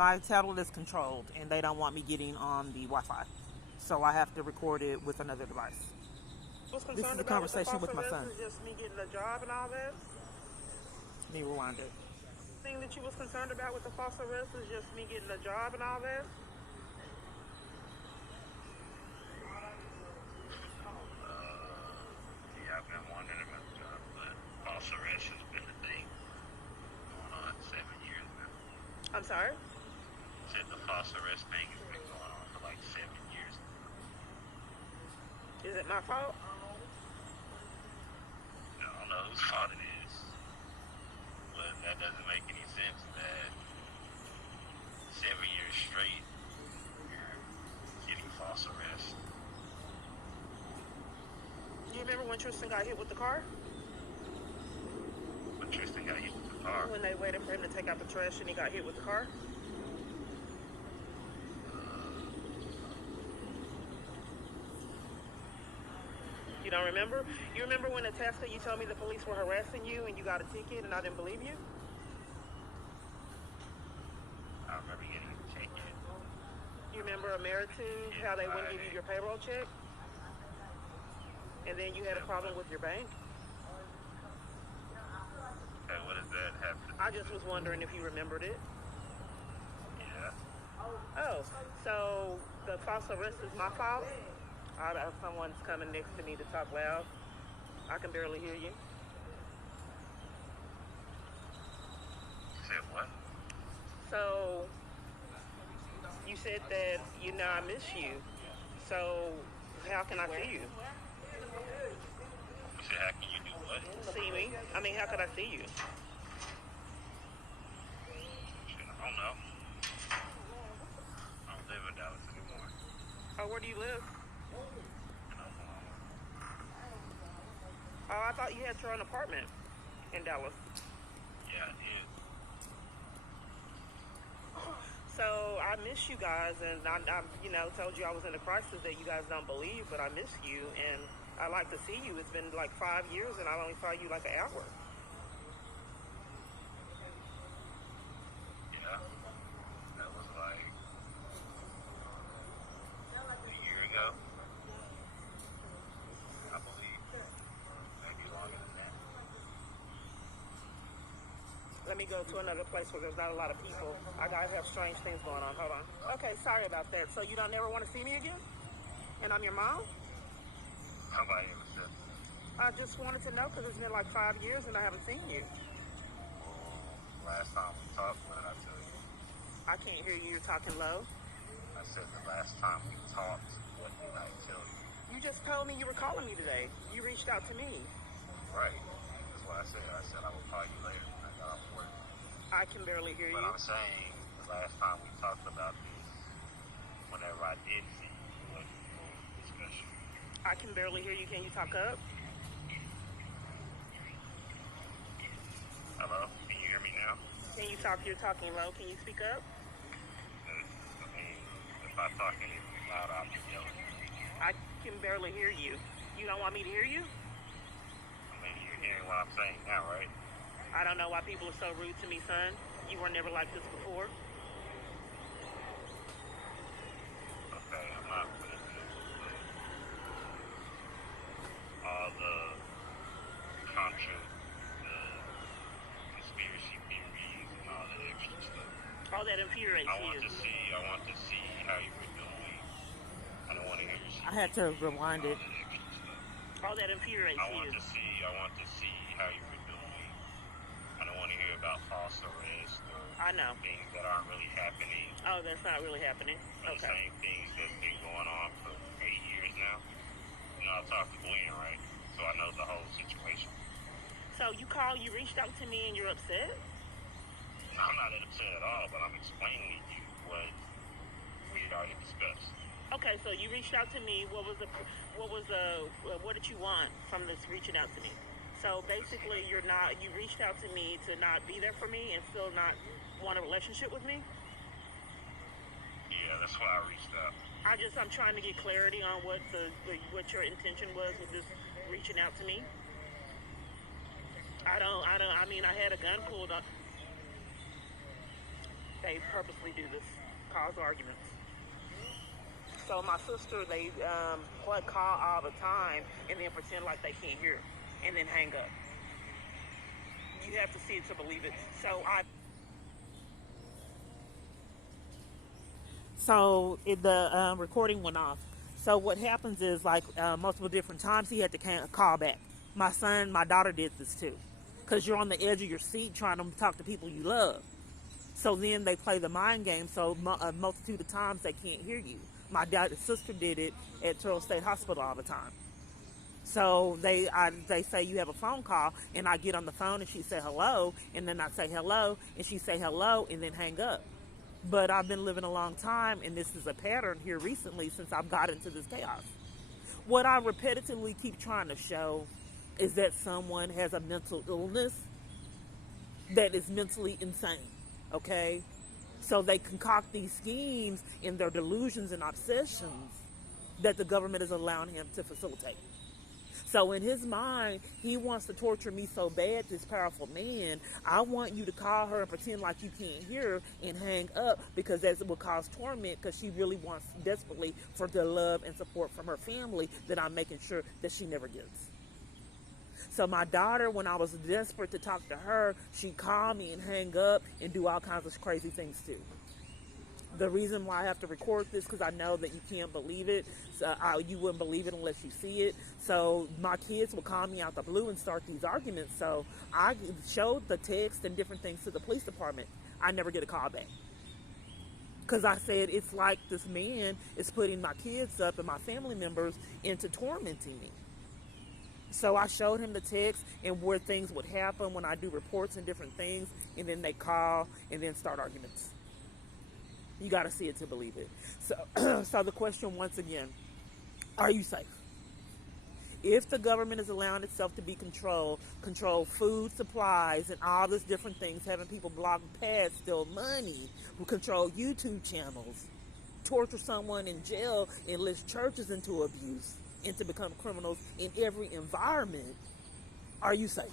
My tablet is controlled, and they don't want me getting on the Wi-Fi, so I have to record it with another device. This is a conversation with my son. Is just me getting a job and all that? Let me rewind it. The thing that you was concerned about with the false arrest is just me getting a job and all that? Yeah, I've been wondering about the job, but false arrest has been a thing going on 7 years now. I'm sorry? I said the false arrest thing has been going on for like 7 years. Is it my fault? I don't know whose fault it is, but that doesn't make any sense that 7 years straight you're getting false arrest. Do you remember when Tristan got hit with the car? When Tristan got hit with the car? When they waited for him to take out the trash and he got hit with the car? You don't remember? You remember when at Tasca you told me the police were harassing you and you got a ticket and I didn't believe you? I remember getting a ticket. You remember Ameritude, how they wouldn't give you your payroll check? And then you had a problem with your bank? Okay, what does that have to do? I just was wondering if you remembered it. Yeah. Oh, so the false arrest is my fault? Someone's coming next to me to talk loud. I can barely hear you. You said what? So, you said that, I miss you. So, how can I see you? You said, how can you do what? See me? I mean, how could I see you? Shit, I don't know. I don't live in Dallas anymore. Oh, where do you live? In Oklahoma. Oh, I thought you had your own apartment in Dallas. Yeah, I did. So I miss you guys, and I told you I was in a crisis that you guys don't believe, but I miss you, and I like to see you. It's been like 5 years, and I only saw you like an hour. Yeah, that was like a year ago, I believe, maybe longer than that. Let me go to another place where there's not a lot of people. I have strange things going on. Hold on. Okay, sorry about that. So you don't never want to see me again? And I'm your mom? Nobody ever said that. I just wanted to know because it's been like 5 years and I haven't seen you. Well, last time we talked, what did I tell you? I can't hear you. You're talking low. I said the last time we talked, what did I tell you? You just told me you were calling me today. You reached out to me. Right. That's what I said. I said I would call you later when I got off work. I can barely hear But you. I'm saying the last time we talked about this, whenever I did see you, it wasn't a full discussion. I can barely hear you. Can you talk up? Hello? Can you hear me now? Can you talk? You're talking low. Can you speak up? I mean, if I talk any louder, I'll be yelling. I can barely hear you. You don't want me to hear you? I mean, you're hearing what I'm saying now, right? I don't know why people are so rude to me, son. You were never like this before. Okay, I'm not putting all the conspiracy theories and all that extra stuff. All that infuriates you. I want to see how you were doing. I don't want to hear you say I had to rewind it. all that extra stuff. All that infuriates I you. want to see how you were doing. I don't want to hear about false arrest or I know. things that aren't really happening. Oh, that's not really happening. The Okay. same things that's been going on for 8 years now. I talked to Gwen, right? So I know the whole situation. So you reached out to me and you're upset? I'm not upset at all, but I'm explaining to you what we had already discussed. Okay, so you reached out to me. What did you want from this reaching out to me? So basically, you reached out to me to not be there for me and still not want a relationship with me? Yeah, that's why I reached out. I'm trying to get clarity on what your intention was with this reaching out to me. I mean, I had a gun pulled up. They purposely do this, cause arguments. So my sister, they call all the time and then pretend like they can't hear and then hang up. You have to see it to believe it. So the recording went off. So what happens is, like, multiple different times he had to call back. My daughter did this too, because you're on the edge of your seat trying to talk to people you love. So then they play the mind game. So a multitude of times they can't hear you. My sister did it at Turtle State Hospital all the time. So they say you have a phone call, and I get on the phone and she say hello, and then I say hello, and she say hello, and then hang up. But I've been living a long time, and this is a pattern here recently since I've got into this chaos. What I repetitively keep trying to show is that someone has a mental illness that is mentally insane, okay? So they concoct these schemes in their delusions and obsessions that the government is allowing him to facilitate. So in his mind, he wants to torture me so bad, this powerful man. I want you to call her and pretend like you can't hear her and hang up, because that will cause torment, because she really wants desperately for the love and support from her family that I'm making sure that she never gets. So my daughter, when I was desperate to talk to her, she'd call me and hang up and do all kinds of crazy things too. The reason why I have to record this, because I know that you can't believe it. So you wouldn't believe it unless you see it. So my kids will call me out the blue and start these arguments. So I showed the text and different things to the police department. I never get a call back, because I said it's like this man is putting my kids up and my family members into tormenting me. So I showed him the text and where things would happen when I do reports and different things, and then they call and then start arguments. You got to see it to believe it. So the question once again, are you safe? If the government is allowing itself to be control food supplies and all these different things, having people block pads, steal money, control YouTube channels, torture someone in jail, enlist churches into abuse and to become criminals in every environment, are you safe?